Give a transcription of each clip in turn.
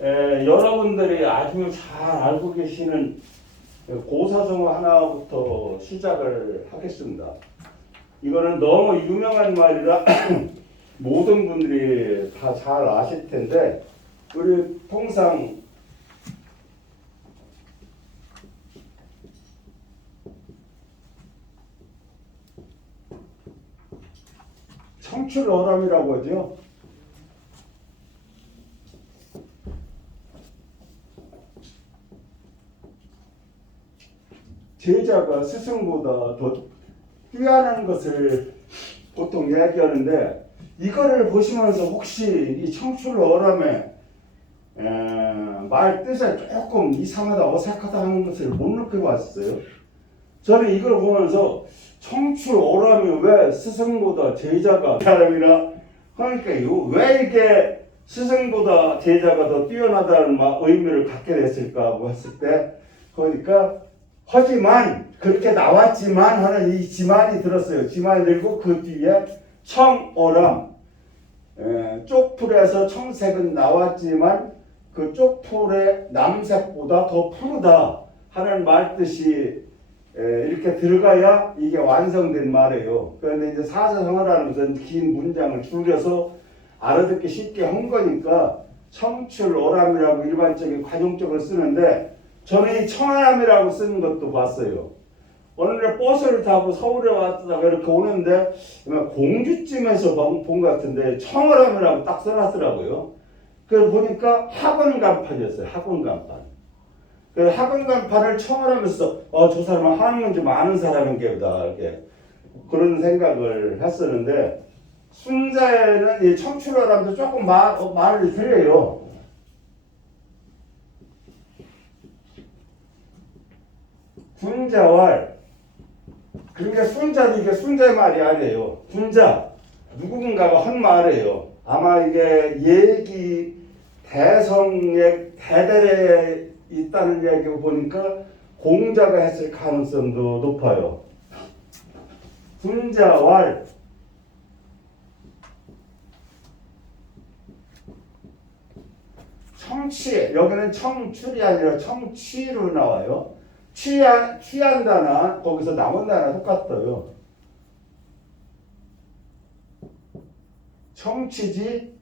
여러분들이 아주 잘 알고 계시는 고사성어 하나부터 시작을 하겠습니다. 이거는 너무 유명한 말이라 모든 분들이 다 잘 아실 텐데, 우리 통상 청출어람이라고 하죠. 제자가 스승보다 더 뛰어난 것을 보통 이야기하는데, 이거를 보시면서 혹시 이 청출어람의 말 뜻에 조금 이상하다, 어색하다 하는 것을 못 느껴봤어요. 저는 이걸 보면서 청출어람이 왜 스승보다 제자가 사람이나, 그러니까 왜 이게 스승보다 제자가 더 뛰어나다는 의미를 갖게 됐을까 했을 때, 그러니까 하지만 그렇게 나왔지만 하는 이 지만이 들었어요. 지만이 들고 그 뒤에 청어람, 쪽풀에서 청색은 나왔지만 그 쪽풀의 남색보다 더 푸르다 하는 말뜻이 이렇게 들어가야 이게 완성된 말이에요. 그런데 이제 사자성어라는 것은 긴 문장을 줄여서 알아듣기 쉽게 한 거니까 청출어람이라고 일반적인 관용적으로 쓰는데, 저는 이 청어람이라고 쓰는 것도 봤어요. 어느 날 버스를 타고 서울에 왔다가 이렇게 오는데 공주쯤에서 본 것 같은데 청어람이라고 딱 써놨더라고요. 그래서 보니까 학원 간판이었어요. 학원 간판. 그래서 학원 간판을 청어람에서 저 사람은 한국 문제 많은 사람인가 보다, 이렇게 그런 생각을 했었는데, 순자에는 이 청출어람도 조금 말을 틀려요. 군자왈, 그러니까 순자도 이게 순자의 말이 아니에요. 군자, 누군가가 한 말이에요. 아마 이게 얘기 대성의 대대에 있다는 얘기를 보니까 공자가 했을 가능성도 높아요. 군자왈, 청취, 여기는 청출이 아니라 청취로 나와요. 취한다나 거기서 나온다나 똑같아요. 청취지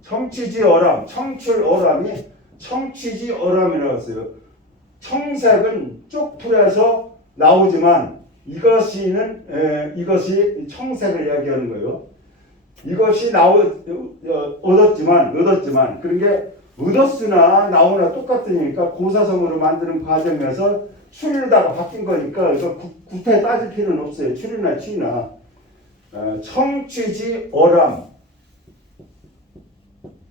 청취지어람, 청출어람이 청취지어람이라고 했어요. 청색은 쪽풀에서 나오지만 이것이 청색을 이야기하는 거예요. 이것이 얻었지만 그런 게 얻었으나 나오나 똑같으니까 고사성어로 만드는 과정에서 출이다가 바뀐 거니까 이거 구태 따질 필요는 없어요. 출이나 취나. 청취지어람,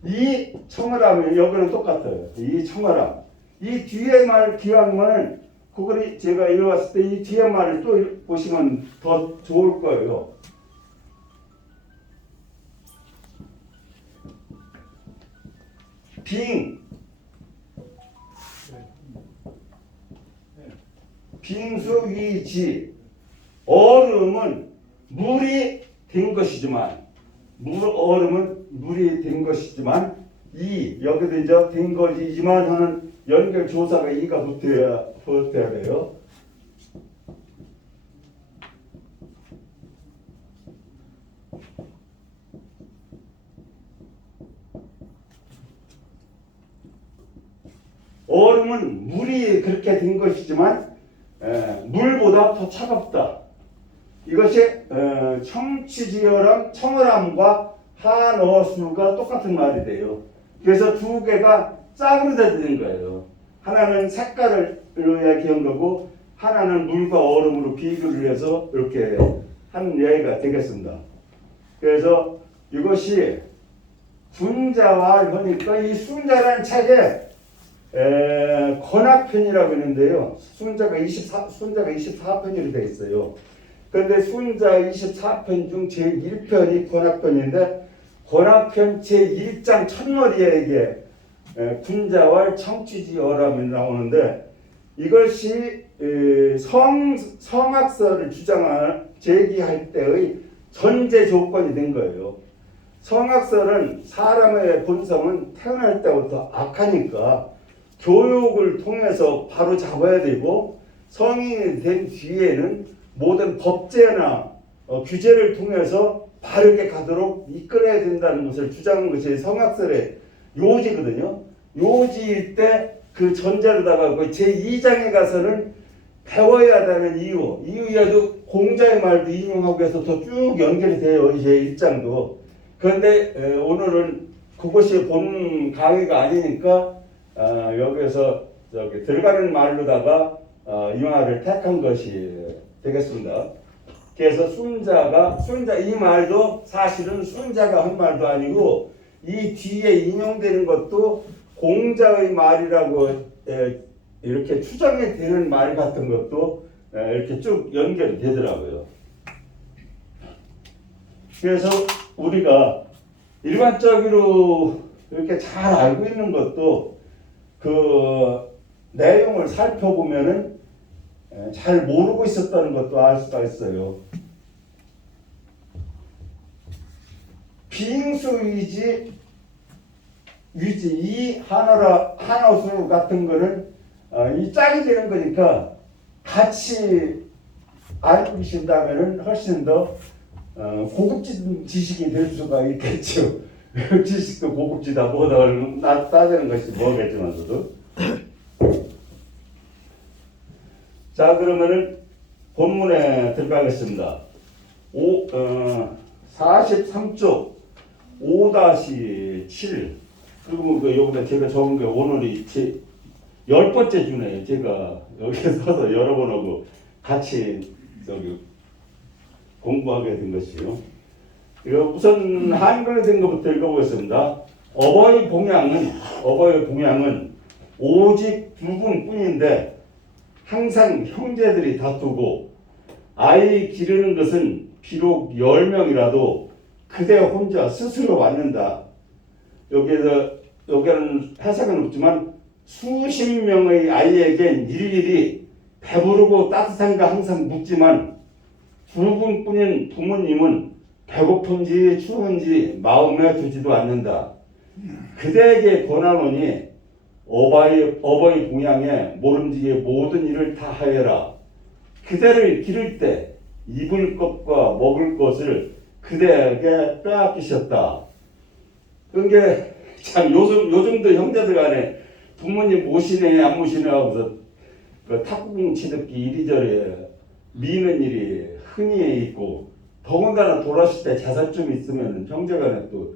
이 청어람이 여기는 똑같아요. 이 청어람, 이 뒤에 말 기왕말, 그걸 제가 읽어봤을 때 이 뒤에 말을 또 보시면 더 좋을 거예요. 빙수위지, 얼음은 물이 된 것이지만, 얼음은 물이 된 것이지만, 여기도 이제 된 것이지만 하는 연결 조사가 이가 붙어야 돼요. 얼음은 물이 그렇게 된 것이지만 물보다 더 차갑다. 이것이 청취지어람, 청어람과 한어수가 똑같은 말이 돼요. 그래서 두 개가 짝으로 되는 거예요. 하나는 색깔로 이야기한 거고, 하나는 물과 얼음으로 비교를 해서 이렇게 하는 예가 되겠습니다. 그래서 이것이 군자와 하니까 이 순자라는 책에 권학편이라고 했는데요. 순자가 24편으로 되어 있어요. 그런데 순자 24편 중 제1편이 권학편인데, 권학편 제1장 첫머리에 이게 군자왈 청취지어람이 나오는데, 이것이 성악설을 제기할 때의 전제 조건이 된 거예요. 성악설은 사람의 본성은 태어날 때부터 악하니까 교육을 통해서 바로 잡아야 되고, 성인이 된 뒤에는 모든 법제나 규제를 통해서 바르게 가도록 이끌어야 된다는 것을 주장한 것이 성악설의 요지거든요. 요지일 때 그 전제로다가 제2장에 가서는 배워야 한다는 이유에도 공자의 말도 인용하고 해서 더 쭉 연결이 돼요. 제1장도. 그런데 오늘은 그것이 본 강의가 아니니까 여기서 들어가는 말로다가 이 말을 택한 것이 되겠습니다. 그래서 순자 이 말도 사실은 순자가 한 말도 아니고 이 뒤에 인용되는 것도 공자의 말이라고 이렇게 추정이 되는 말 같은 것도 이렇게 쭉 연결이 되더라고요. 그래서 우리가 일반적으로 이렇게 잘 알고 있는 것도 그 내용을 살펴보면은 잘 모르고 있었다는 것도 알 수가 있어요. 빙수 위지 이 한어수 같은 거는 이 짝이 되는 거니까 같이 알고 계신다면은 훨씬 더 고급진 지식이 될 수가 있겠죠. 지식도 고급지다 뭐다 따지는 것이 뭐겠지만서도. 자, 그러면은 본문에 들어가겠습니다. 43쪽 5-7. 그리고 요번에 제가 적은 게 오늘이 제 10번째 주네요. 제가 여기에 서서 여러분하고 같이 공부하게 된 것이요. 우선 한글로 된 것부터 읽어보겠습니다. 어버이 봉양은 오직 두 분뿐인데 항상 형제들이 다투고, 아이 기르는 것은 비록 10명이라도 그대 혼자 스스로 왔는다. 여기는 해석은 없지만 수십 명의 아이에겐 일일이 배부르고 따뜻한가 항상 묻지만 두 분뿐인 부모님은 배고픈지 추운지 마음에 두지도 않는다. 그대에게 권하노니 어버이 봉양에 모름지기에 모든 일을 다 하여라. 그대를 기를 때 입을 것과 먹을 것을 그대에게 빼앗기셨다. 그게 참 요즘도 형제들 간에 부모님 모시네 안 모시네 하고서 그 탁구공 치듯이 이리저리 미는 일이 흔히 있고, 더군다나 돌아올 때 자살 좀 있으면 형제간에 또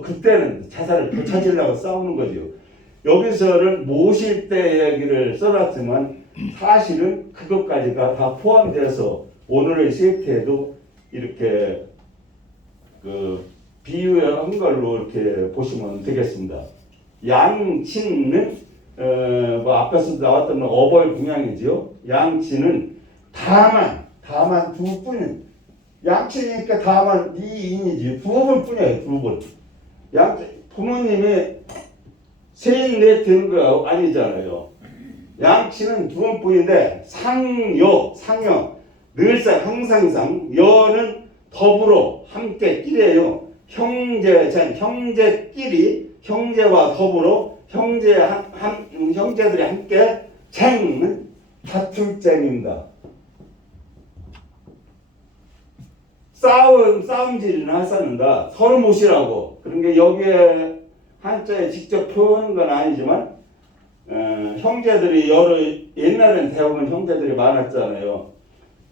그때는 자살을 되찾으려고 싸우는 거죠. 여기서는 모실 때 얘기를 써놨지만 사실은 그것까지가 다 포함되어서 오늘의 세태에도 이렇게 비유한 걸로 이렇게 보시면 되겠습니다. 양친은 앞에서 나왔던 어버이 봉양이지요. 양친은 다만 두 분, 양친이니까 다만 이인이지 두 분뿐이에요. 두 분. 부모님이 셋, 넷 되는 거 아니잖아요. 양친은 두 분뿐인데 상여 늘상 항상상, 여는 더불어 함께 끼래요. 형제끼리 형제와 더불어 형제들이 함께 쟁은 다툴 쟁입니다. 싸움질이나 하셨는다. 서로 모시라고. 그런 게 여기에 한자에 직접 표현한 건 아니지만 형제들이 옛날엔 대부분 형제들이 많았잖아요.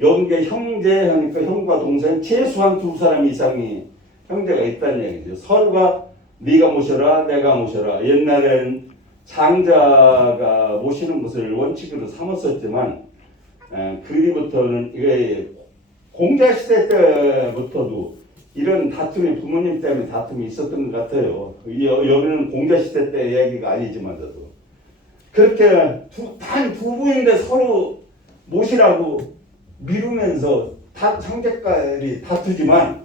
여기에 형제 하니까 형과 동생 최소한 두 사람 이상이 형제가 있다는 얘기죠. 서로가 네가 모셔라 내가 모셔라. 옛날엔 장자가 모시는 것을 원칙으로 삼았었지만 그리부터는 이게 공자 시대 때부터도 이런 다툼이 부모님 때문에 다툼이 있었던 것 같아요. 여기는 공자 시대 때 얘기가 아니지만서도 그렇게 단 두 분인데 서로 모시라고 미루면서 형제끼리 다투지만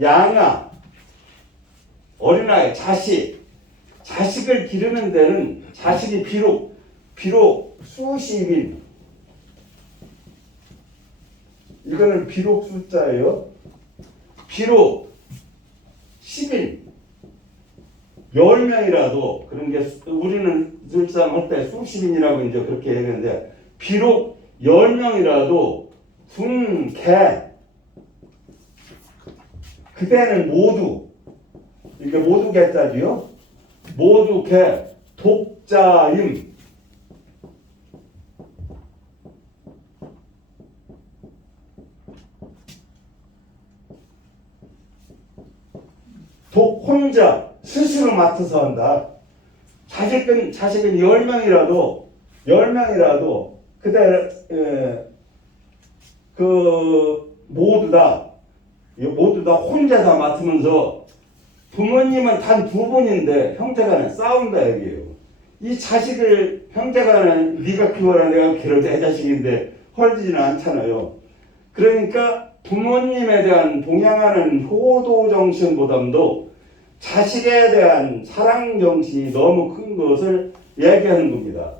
양아, 어린아이, 자식을 기르는 데는 자식이 비록 비록 수십인, 이거는 비록 숫자예요. 비록 10인, 10명이라도, 그런 게 우리는 늘상 할 때 수십인이라고 이제 그렇게 얘기하는데, 비록 10명이라도 둥개, 그때는 모두, 이게 모두 개자지요. 모두 개, 독자임. 독 혼자 스스로 맡아서 한다. 자식은 10명이라도 그때 모두 다 혼자 다 맡으면서 부모님은 단 두 분인데 형제간에 싸운다 얘기예요. 이 자식을 형제간에 네가 키워라 내가 키워라 내 자식인데 헐지는 않잖아요. 그러니까 부모님에 대한 봉양하는 효도 정신보다도 자식에 대한 사랑 정신이 너무 큰 것을 얘기하는 겁니다.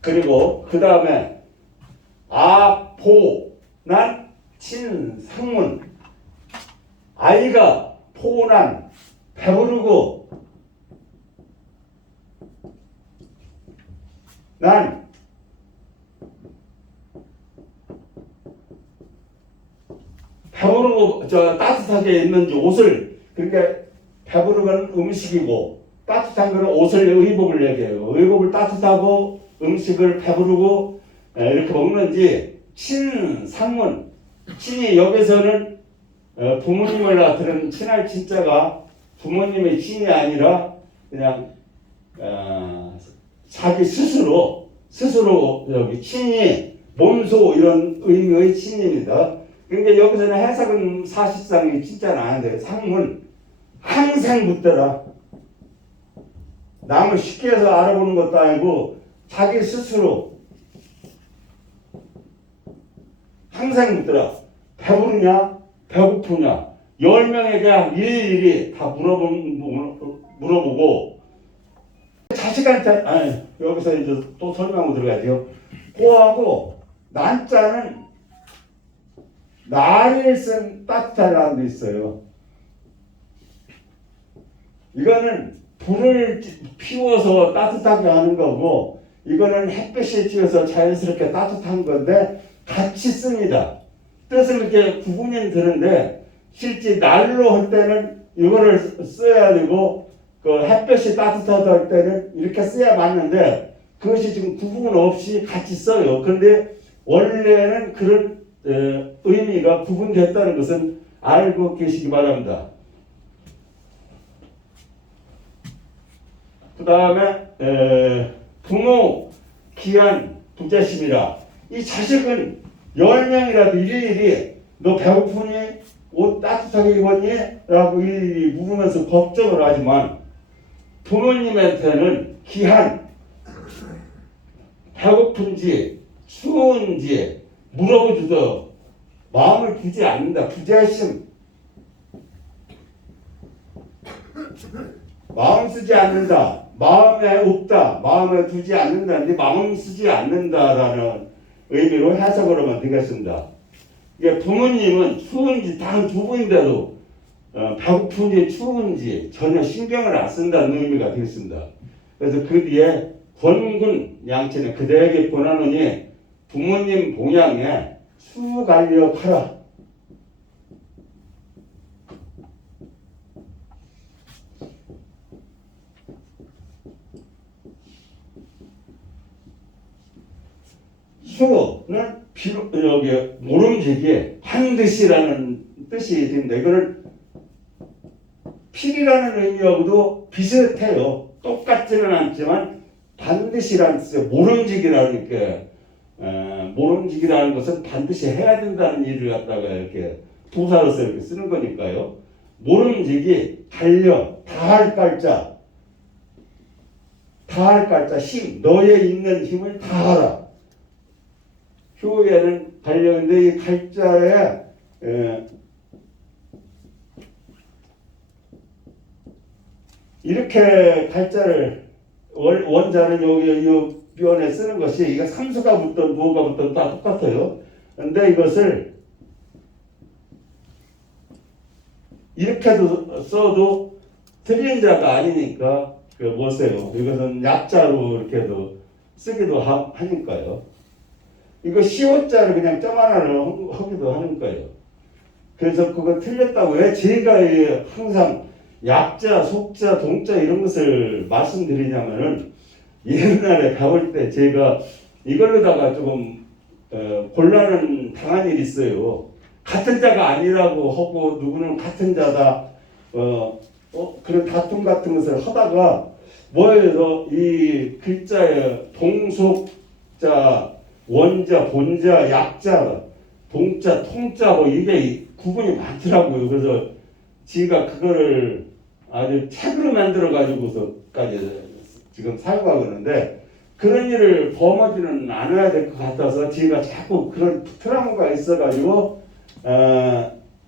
그리고 그 다음에 아포난 친상문, 아이가 포난 배부르고 난 배부르고 따뜻하게 입는지 옷을, 그러니까 배부르면 음식이고 따뜻한 거는 옷을 의복을 얘기해요. 의복을 따뜻하고 음식을 배부르고 이렇게 먹는지 친상문, 친이 여기서는 부모님을 낳들은 친할 친자가 부모님의 친이 아니라 그냥 자기 스스로 여기 친이 몸소 이런 의미의 친입니다. 그러니까 여기서는 해석은 사실상 진짜는 아닌데 상문 항상 붙더라. 남을 쉽게 해서 알아보는 것도 아니고 자기 스스로 항상 묻더라. 배부르냐? 배고프냐? 10명에게 일일이 다 물어보고 자식한테 여기서 이제 또 설명하고 들어가죠. 고하고 난자는 날을 쓴 따뜻한 사람도 있어요. 이거는 불을 피워서 따뜻하게 하는 거고, 이거는 햇볕에 쬐어서 자연스럽게 따뜻한 건데 같이 씁니다. 뜻을 이렇게 구분이 드는데 실제 날로 할 때는 이거를 써야 되고 그 햇볕이 따뜻하다 할 때는 이렇게 써야 맞는데 그것이 지금 구분 없이 같이 써요. 그런데 원래는 그런 의미가 구분됐다는 것은 알고 계시기 바랍니다. 그 다음에 부모 귀한 부재심이라, 이 자식은 10명이라도 일일이 너 배고프니? 옷 따뜻하게 입었니? 라고 일일이 물으면서 걱정을 하지만 부모님한테는 귀한, 배고픈지 추운지 물어보지도 마음을 두지 않는다. 부재심, 마음 쓰지 않는다. 마음에 없다. 마음에 두지 않는다는데 마음 쓰지 않는다라는 의미로 해석을 하면 되겠습니다. 이게 부모님은 추운지 단 두 분인데도 배고픈지 추운지 전혀 신경을 안 쓴다는 의미가 되겠습니다. 그래서 그 뒤에 권군 양치는 그대에게 권하노니 부모님 봉양에 수간력하라. 수는 비록 여기 모름지기에 반드시라는 뜻이 됩니다. 이거는 필이라는 의미하고도 비슷해요. 똑같지는 않지만 반드시라는 뜻이에요. 모름지기라는 게 모름지기라는 것은 반드시 해야 된다는 일을 갖다가 이렇게 부사로서 이렇게 쓰는 거니까요. 모름지기, 달려, 다할 깔자, 힘, 너의 있는 힘을 다하라. 효에는 달려있는데 이 갈자에 이렇게 갈자를 원자는 여기 이 표현에 쓰는 것이 이거 삼수가 붙든 무어가 붙든 다 똑같아요. 근데 이것을 이렇게도 써도 틀린 자가 아니니까 그 보세요. 이것은 약자로 이렇게도 쓰기도 하니까요. 이거 시옷자를 그냥 점 하나를 하기도 하는 거예요. 그래서 그거 틀렸다고 왜 제가 항상 약자, 속자, 동자 이런 것을 말씀드리냐면은 옛날에 가볼 때 제가 이걸로다가 조금 곤란은 당한 일이 있어요. 같은 자가 아니라고 하고 누구는 같은 자다 그런 다툼 같은 것을 하다가 뭐해서 이 글자의 동속자, 원자, 본자, 약자, 동자, 통자 뭐 이게 구분이 많더라고요. 그래서 지가 그거를 아주 책으로 만들어 가지고서까지 지금 사용하고 있는데 그런 일을 범하지는 않아야 될 것 같아서 제가 자꾸 그런 트라우마가 있어가지고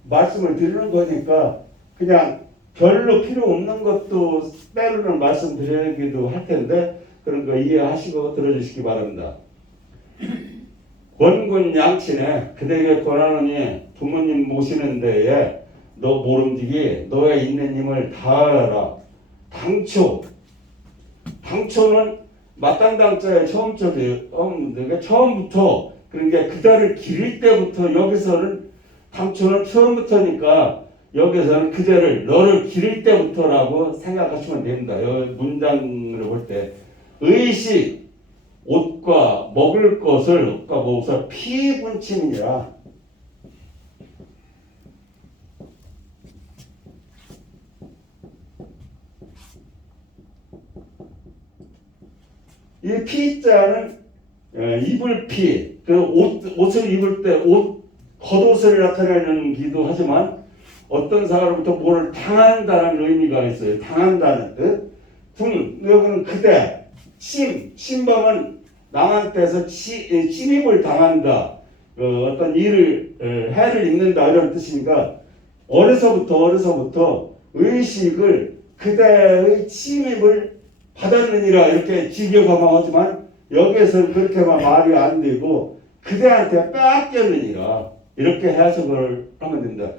말씀을 드리는 거니까 그냥 별로 필요 없는 것도 때로는 말씀드리기도 할 텐데 그런 거 이해하시고 들어주시기 바랍니다. 원군 양친에 그대에게 권하노니 부모님 모시는 데에 너 모름지기 너의 있는 힘을 다하라. 당초는 마땅당자의 처음부터 그러니까 그대를 기를 때부터 여기서는 당초는 처음부터니까 여기서는 그대를 너를 기를 때부터라고 생각하시면 됩니다. 여기 문장을 볼 때 의식 옷과 먹을 것을 옷과 먹을 피분침이니라. 이 피자는 입을 피, 그 옷을 입을 때 겉옷을 나타내는기도 하지만 어떤 사람부터 뭐를 당한다는 의미가 있어요. 당한다는 뜻. 여기는 그대, 침범은 남한테서 침입을 당한다. 어떤 해를 입는다 이런 뜻이니까 어려서부터 의식을 그대의 침입을 받았느니라 이렇게 직역하지만 여기에서는 그렇게만 말이 안 되고 그대한테 빼앗겼느니라 이렇게 해석을 하면 됩니다.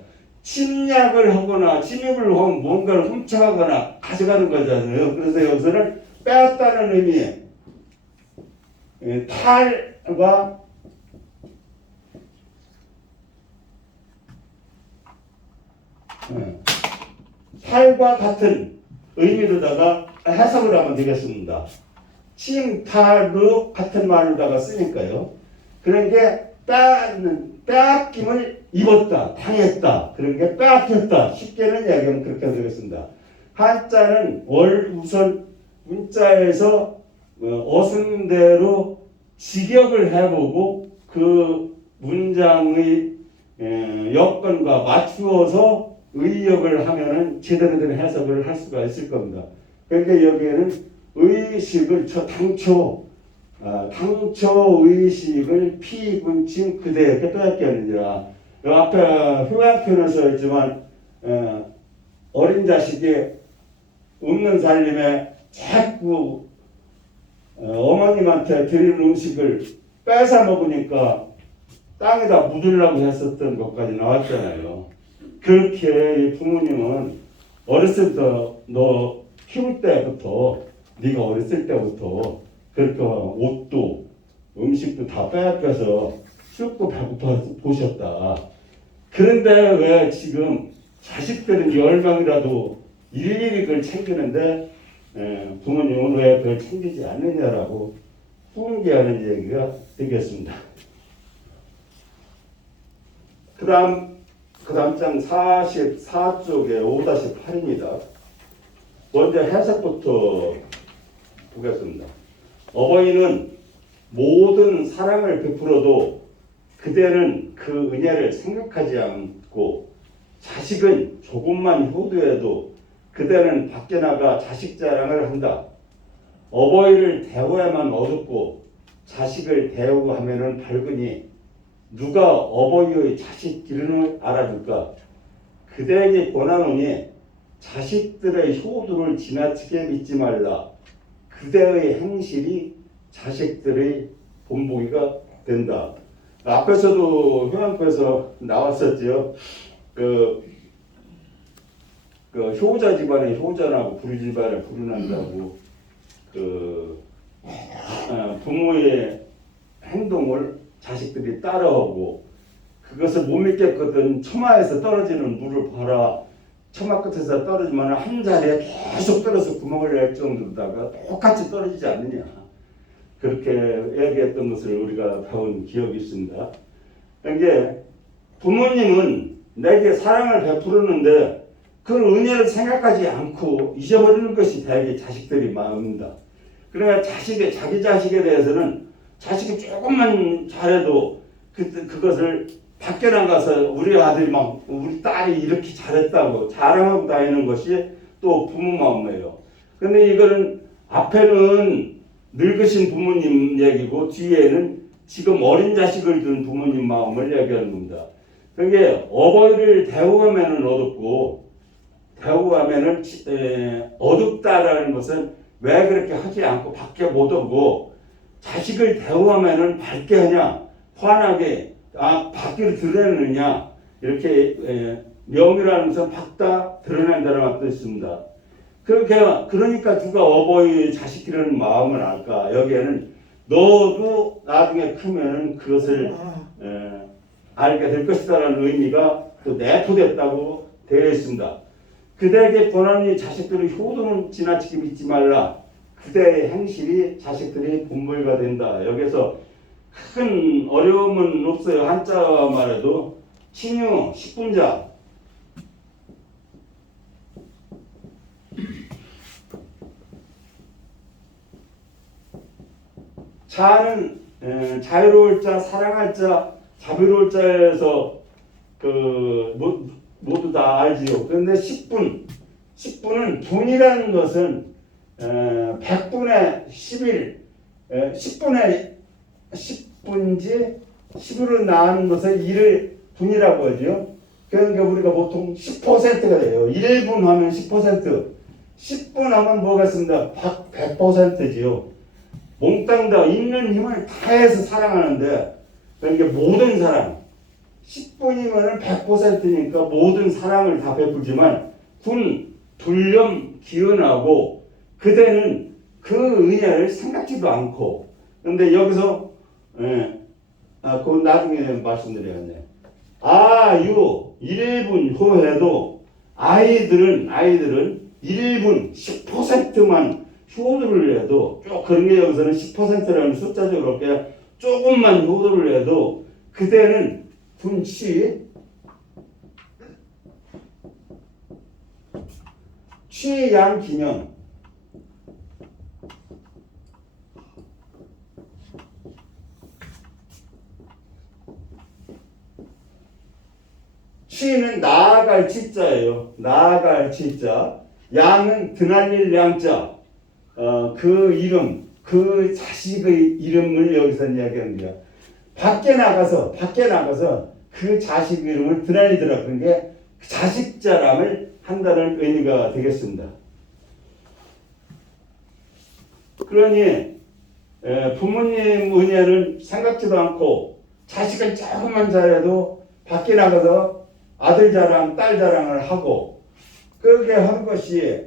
침략을 하거나 침입을 하면 뭔가를 훔쳐가거나 가져가는 거잖아요. 그래서 여기서는 빼앗다는 의미에 탈과 같은 의미로다가 해석을 하면 되겠습니다. 침탈도 같은 말로다가 쓰니까요. 그런 게 빼앗김을 입었다, 당했다. 그런 게 빼앗겼다. 쉽게는 이야기하면 그렇게 되겠습니다. 한자는 우선 문자에서 어순대로 직역을 해보고 그 문장의 여건과 맞추어서 의역을 하면은 제대로 된 해석을 할 수가 있을 겁니다. 그러니까 여기에는 의식을 당초 의식을 피분침 그대 이렇게 빼앗겼느니라. 요 앞에 효양편을 써있지만 어린 자식이 없는 살림에 자꾸 어머님한테 드리는 음식을 뺏어 먹으니까 땅에다 묻으려고 했었던 것까지 나왔잖아요. 그렇게 부모님은 어렸을 때 너 키울 때부터 네가 어렸을 때부터 그렇게 옷도 음식도 다 빼앗겨서 춥고 배고파 보셨다. 그런데 왜 지금 자식들은 10명이라도 일일이 그걸 챙기는데 부모님은 왜 그걸 챙기지 않느냐라고 훈계하는 얘기가 되겠습니다. 그 다음 장 44쪽에 5-8입니다. 먼저 해석부터 보겠습니다. 어버이는 모든 사랑을 베풀어도 그대는 그 은혜를 생각하지 않고 자식은 조금만 효도해도 그대는 밖에 나가 자식 자랑을 한다. 어버이를 대워야만 어둡고 자식을 대우하면은 밝으니 누가 어버이의 자식 기름을 알아줄까? 그대에게 권하노니 자식들의 효도를 지나치게 믿지 말라. 그대의 행실이 자식들의 본보기가 된다. 앞에서도 효양표에서 나왔었죠. 그 효자 집안에 효자나고 불우 집안에 불우난다고 부모의 행동을 자식들이 따라오고 그것을 못 믿겠거든 처마에서 떨어지는 물을 봐라. 처마 끝에서 떨어지면 한 자리에 계속 떨어져 구멍을 낼 정도로다가 똑같이 떨어지지 않느냐. 그렇게 얘기했던 것을 우리가 배운 기억이 있습니다. 이게 부모님은 내게 사랑을 베푸는데 그 은혜를 생각하지 않고 잊어버리는 것이 대개 자식들의 마음입니다. 그러니까 자기 자식에 대해서는 자식이 조금만 잘해도 그것을 밖에 나가서 우리 아들이 막 우리 딸이 이렇게 잘했다고 자랑하고 다니는 것이 또 부모 마음이에요. 근데 이거는 앞에는 늙으신 부모님 얘기고 뒤에는 지금 어린 자식을 둔 부모님 마음을 얘기하는 겁니다. 그게 어버이를 대우하면은 어둡고 대우하면은 어둡다라는 것은 왜 그렇게 하지 않고 밖에 못 오고 자식을 대우하면은 밝게 하냐 환하게 밖으로 드러내느냐 이렇게 명이라는 것은 밝다 드러낸다는 뜻이 있습니다. 그러니까 누가 어버이 자식 기르는 마음을 알까? 여기에는 너도 나중에 크면은 그것을 알게 될 것이다라는 의미가 또 내포됐다고 되어 있습니다. 그대에게 권하니 자식들의 효도는 지나치게 믿지 말라. 그대의 행실이 자식들이 본보기가 된다. 여기서 큰 어려움은 없어요. 한자만 해도 친유, 식분자. 자는 자유로울 자, 사랑할 자, 자비로울 자에서 모두 다 알지요. 그런데 10분은 분이라는 것은 100분의 11, 10분의 10분지 10으로 나누는 것을 1을 분이라고 하죠. 그러니까 우리가 보통 10%가 돼요. 1분 하면 10%, 10분 하면 뭐가 있습니다. 100%지요. 몽땅 다 있는 힘을 다해서 사랑하는데 그러니까 모든 사랑 10분이면 100%니까 모든 사랑을 다 베풀지만 불렴 기은하고 그대는 그 은혜를 생각지도 않고 그런데 여기서 그건 나중에 말씀드려야겠네. 아유 1분 후에도 아이들은 1분 10%만 효도를 해도 그런 게 여기서는 10%라는 숫자적으로 그렇게 조금만 효도를 해도 그대는 취양기념 취는 나아갈 치자예요. 나아갈 치자. 양은 드날릴 양자. 그 이름, 그 자식의 이름을 여기서 이야기합니다. 밖에 나가서 그 자식 이름을 드날리더라. 그런 게 자식 자랑을 한다는 의미가 되겠습니다. 그러니 부모님 은혜는 생각지도 않고 자식을 조금만 잘해도 밖에 나가서 아들 자랑, 딸 자랑을 하고 그렇게 하는 것이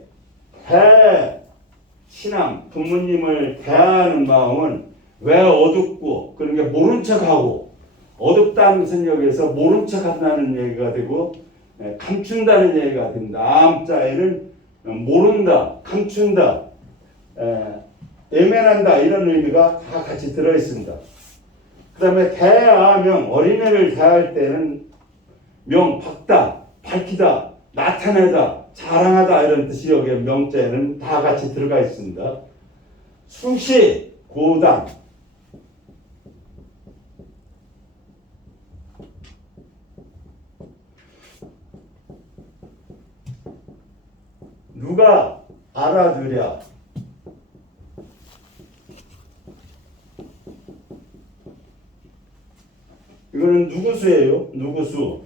신앙, 부모님을 대하는 마음은 왜 어둡고 그런 게 모른 척하고 어둡다는 것은 여기에서 모른 척한다는 얘기가 되고 감춘다는 얘기가 됩니다. 암자에는 모른다, 감춘다, 외면한다 이런 의미가 다 같이 들어있습니다. 그 다음에 대아명, 어린애를 대할 때는 명, 밝다, 밝히다, 나타내다, 자랑하다 이런 뜻이 여기에 명자에는 다 같이 들어가 있습니다. 수시, 고당, 누가 알아주랴. 이거는 누구수예요? 누구수.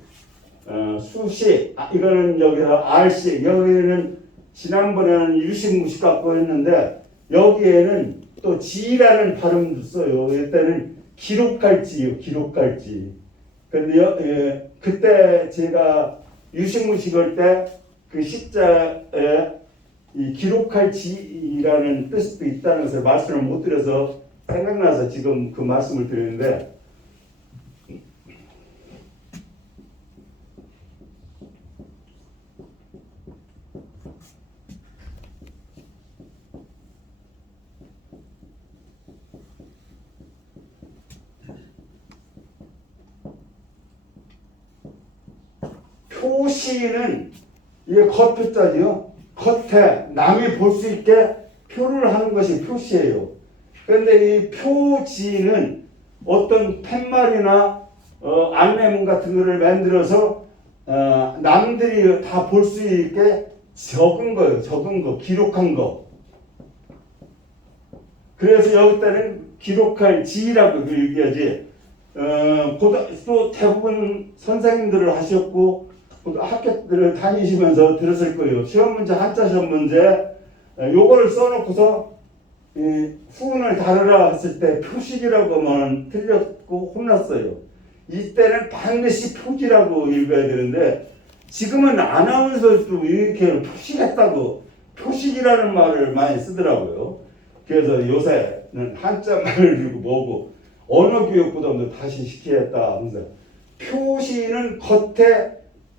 수식. 이거는 여기서 알식. 여기는 지난번에는 유식 무식 갖고 했는데 여기에는 또 지라는 발음도 써요. 일단은 기록할 지요, 기록할 지. 근데 그때 제가 유식무식할 때 그 시자에 이 기록할 지라는 뜻도 있다는 것을 말씀을 못 드려서 생각나서 지금 그 말씀을 드리는데, 표시는 이게 겉표자지요. 겉에 남이 볼 수 있게 표를 하는 것이 표시예요. 그런데 이 표지는 어떤 팻말이나 안내문 같은 것을 만들어서 남들이 다 볼 수 있게 적은 거예요. 적은 거, 기록한 거. 그래서 여기다는 기록할 지라고 얘기하지. 또 대부분 선생님들을 하셨고 학교들을 다니시면서 들었을 거예요. 시험 문제, 한자 시험 문제 요거를 써놓고서 수은을 다루라 했을 때 표식이라고 하면 틀렸고 혼났어요. 이때는 반드시 표지라고 읽어야 되는데 지금은 아나운서도 이렇게 표식했다고 표식이라는 말을 많이 쓰더라고요. 그래서 요새는 한자말을 주고 뭐고 언어 교육부담도 다시 시키겠다 하면서 표시는 겉에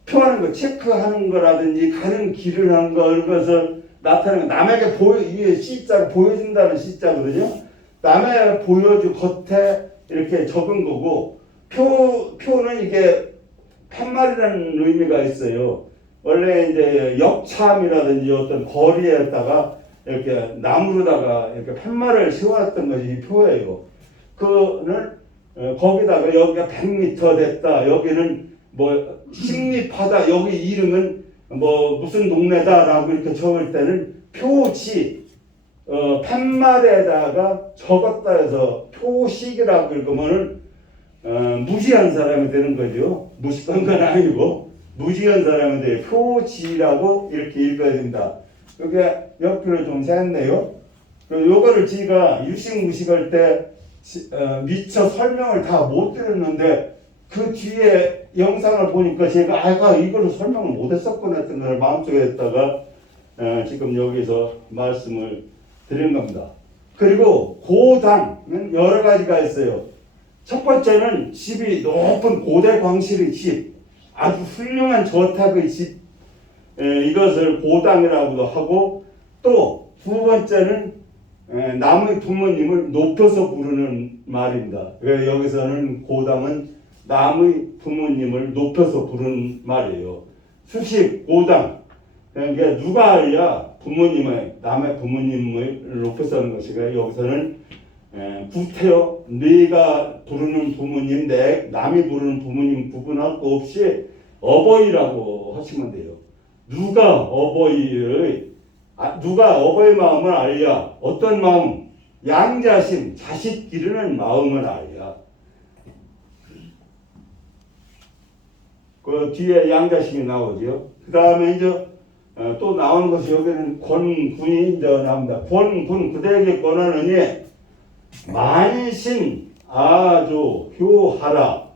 표하는 거, 체크하는 거라든지 가는 길을 하는 거 이런 것을 나타내는 거, 남에게 이게 시자로 보여준다는 시자거든요. 남에게 보여주 겉에 이렇게 적은 거고 표는 이게 팻말이라는 의미가 있어요. 원래 이제 역참이라든지 어떤 거리에다가 이렇게 나무로다가 이렇게 팻말을 세워놨던 것이 표예요. 그는 거기다가 여기가 100m 됐다. 여기는 뭐 식립하다. 여기 이름은 뭐 무슨 동네다라고 이렇게 적을 때는 표지 팻말에다가 적었다 해서 표식이라고 읽으면은 무지한 사람이 되는 거죠. 무식한 건 아니고 무지한 사람이 돼요. 표지라고 이렇게 읽어야 된다. 이게 옆으로 좀 샜네요. 요거를 제가 유식무식할 때 미처 설명을 다 못 드렸는데 그 뒤에 영상을 보니까 제가 이걸로 설명을 못했었구나 했던 걸 마음속에 했다가 지금 여기서 말씀을 드린 겁니다. 그리고 고당은 여러 가지가 있어요. 첫 번째는 집이 높은 고대 광실의 집, 아주 훌륭한 저택의 집, 이것을 고당이라고도 하고, 또 두 번째는 남의 부모님을 높여서 부르는 말입니다. 왜 여기서는 고당은 남의 부모님을 높여서 부르는 말이에요. 수식 고당. 그러니까 누가 알야 남의 부모님을 높여서 하는 것이가 여기서는 구태여 네가 부르는 부모님, 남이 부르는 부모님 구분할 거 없이 어버이라고 하시면 돼요. 누가 어버이 마음을 알야? 어떤 마음? 양자심, 자식 기르는 마음을 알야. 그 뒤에 양자심이 나오죠. 그 다음에 이제 또 나오는 것이 여기는 권군이 이제 나옵니다. 권군, 그대에게 권하느니 만신 아조 효하라.